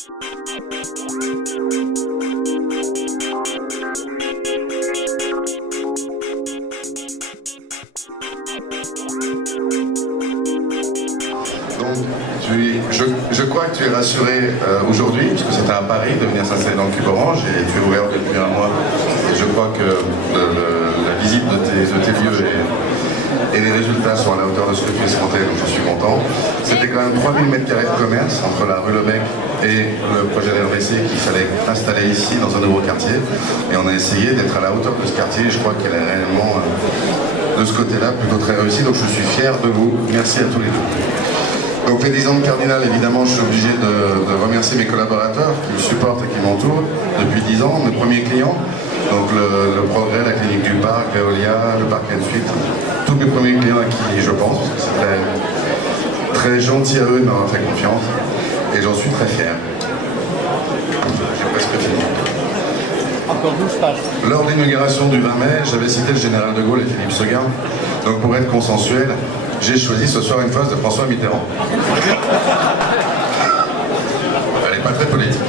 Je crois que tu es rassuré aujourd'hui, puisque c'était à Paris de venir s'installer dans le Cube Orange et tu es ouvert depuis un mois. Et je crois que la visite de tes lieux et les résultats sont à la hauteur de ce que tu escomptais, donc je suis content. C'était quand même 3000 m² de commerce entre la rue Lebec et le projet d'RVC qu'il fallait installer ici dans un nouveau quartier. Et on a essayé d'être à la hauteur de ce quartier. Je crois qu'elle est réellement de ce côté-là plutôt très réussie. Donc je suis fier de vous. Merci à tous les deux. Donc les 10 ans de Cardinal, évidemment, je suis obligé de remercier mes collaborateurs qui me supportent et qui m'entourent depuis 10 ans, mes premiers clients. Donc le Progrès, la clinique du Parc, Veolia, le Parc Ensuite, tous mes premiers clients à qui je pense, parce que c'était très gentil à eux de m'avoir fait confiance. Et j'en suis très fier. J'ai presque fini. Lors de l'inauguration du 20 mai, j'avais cité le général de Gaulle et Philippe Seguin. Donc pour être consensuel, j'ai choisi ce soir une phrase de François Mitterrand. Elle n'est pas très politique.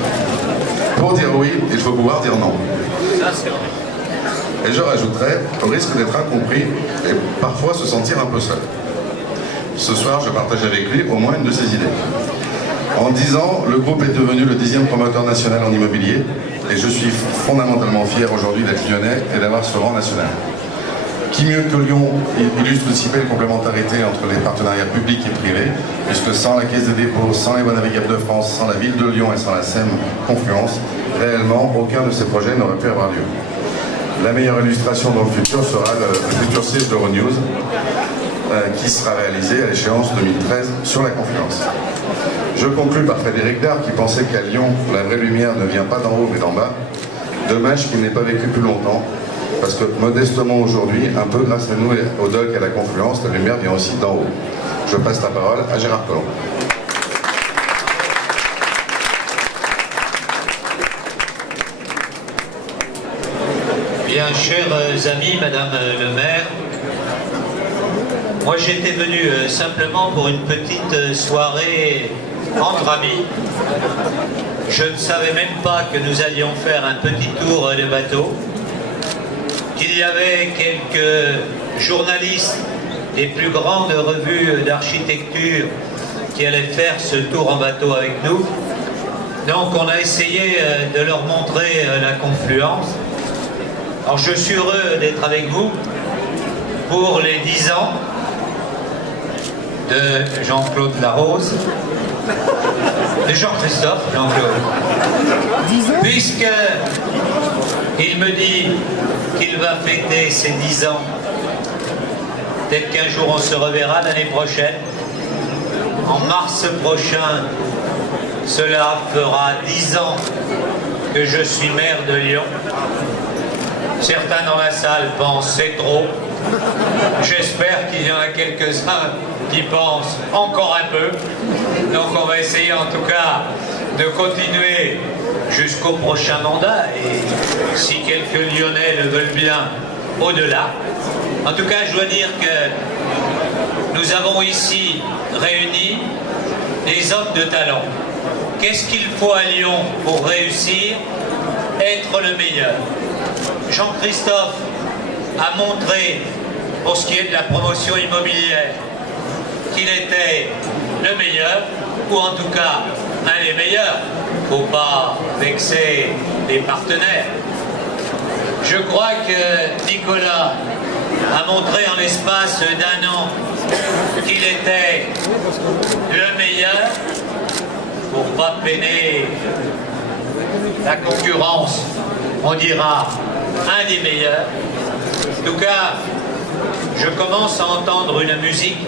Pour dire oui, il faut pouvoir dire non. Et je rajouterais, au risque d'être incompris et parfois se sentir un peu seul. Ce soir, je partage avec lui au moins une de ses idées. En 10 ans, le groupe est devenu le 10e promoteur national en immobilier et je suis fondamentalement fier aujourd'hui d'être lyonnais et d'avoir ce rang national. Qui mieux que Lyon illustre une si belle complémentarité entre les partenariats publics et privés, puisque sans la Caisse des dépôts, sans les voies navigables de France, sans la ville de Lyon et sans la SEM Confluence, réellement aucun de ces projets n'aurait pu avoir lieu. La meilleure illustration dans le futur sera le futur siège d'Euronews, qui sera réalisé à l'échéance 2013 sur la Confluence. Je conclus par Frédéric Dard qui pensait qu'à Lyon, la vraie lumière ne vient pas d'en haut mais d'en bas. Dommage qu'il n'ait pas vécu plus longtemps. Parce que modestement aujourd'hui, un peu grâce à nous, au DOC et à la Confluence, la lumière vient aussi d'en haut. Je passe la parole à Gérard Collomb. Bien, chers amis, Madame le maire, moi j'étais venu simplement pour une petite soirée entre amis. Je ne savais même pas que nous allions faire un petit tour de bateau. Il y avait quelques journalistes des plus grandes revues d'architecture qui allaient faire ce tour en bateau avec nous. Donc on a essayé de leur montrer la Confluence. Alors je suis heureux d'être avec vous pour les 10 ans de Jean-Claude Larose, de Jean-Christophe, Jean-Claude, puisque il me dit qu'il va fêter ses 10 ans. Peut-être qu'un jour on se reverra l'année prochaine. En mars prochain, cela fera 10 ans que je suis maire de Lyon. Certains dans la salle pensent c'est trop. J'espère qu'il y en a quelques-uns qui pensent encore un peu. Donc on va essayer en tout cas de continuer jusqu'au prochain mandat et si quelques Lyonnais le veulent bien, au-delà. En tout cas, je dois dire que nous avons ici réuni des hommes de talent. Qu'est-ce qu'il faut à Lyon pour réussir? Être le meilleur. Jean-Christophe a montré, pour ce qui est de la promotion immobilière, qu'il était le meilleur, ou en tout cas un des meilleurs. Il ne faut pas vexer les partenaires. Je crois que Nicolas a montré en l'espace d'1 an qu'il était le meilleur, pour ne pas peiner la concurrence, on dira un des meilleurs. En tout cas, je commence à entendre une musique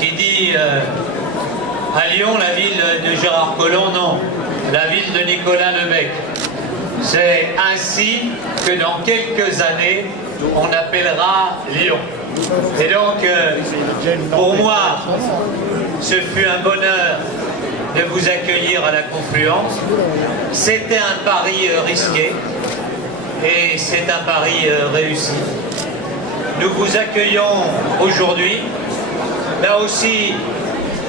qui dit à Lyon, la ville de Gérard Collomb, non, la ville de Nicolas Lebec. C'est ainsi que dans quelques années, on appellera Lyon. Et donc, pour moi, ce fut un bonheur de vous accueillir à la Confluence. C'était un pari risqué et c'est un pari réussi. Nous vous accueillons aujourd'hui. Là aussi,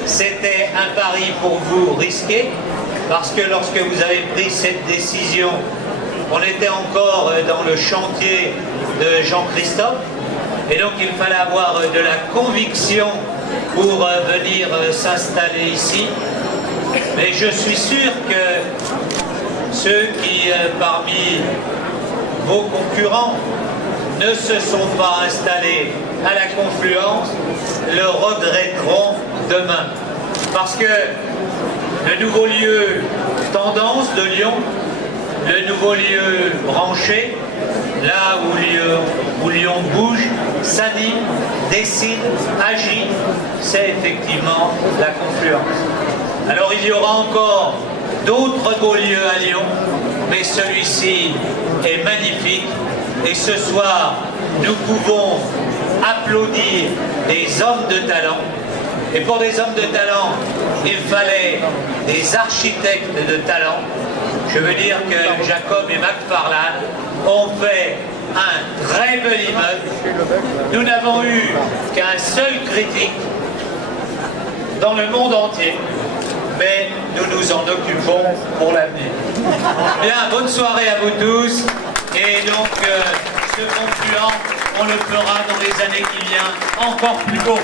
c'était un pari pour vous risqué, parce que lorsque vous avez pris cette décision, on était encore dans le chantier de Jean-Christophe, et donc il fallait avoir de la conviction pour venir s'installer ici. Mais je suis sûr que ceux qui, parmi vos concurrents, ne se sont pas installés à la Confluence, le regretteront demain. Parce que le nouveau lieu Tendance de Lyon, le nouveau lieu branché, là où Lyon bouge, s'anime, décide, agit, c'est effectivement la Confluence. Alors il y aura encore d'autres beaux lieux à Lyon, mais celui-ci est magnifique. Et ce soir, nous pouvons applaudir des hommes de talent. Et pour des hommes de talent, il fallait des architectes de talent. Je veux dire que Jacob et McFarlane ont fait un très bel immeuble. Nous n'avons eu qu'un seul critique dans le monde entier, mais nous nous en occupons pour l'avenir. Bien, bonne soirée à vous tous. Et donc, ce Confluent, on le fera dans les années qui viennent encore plus beau.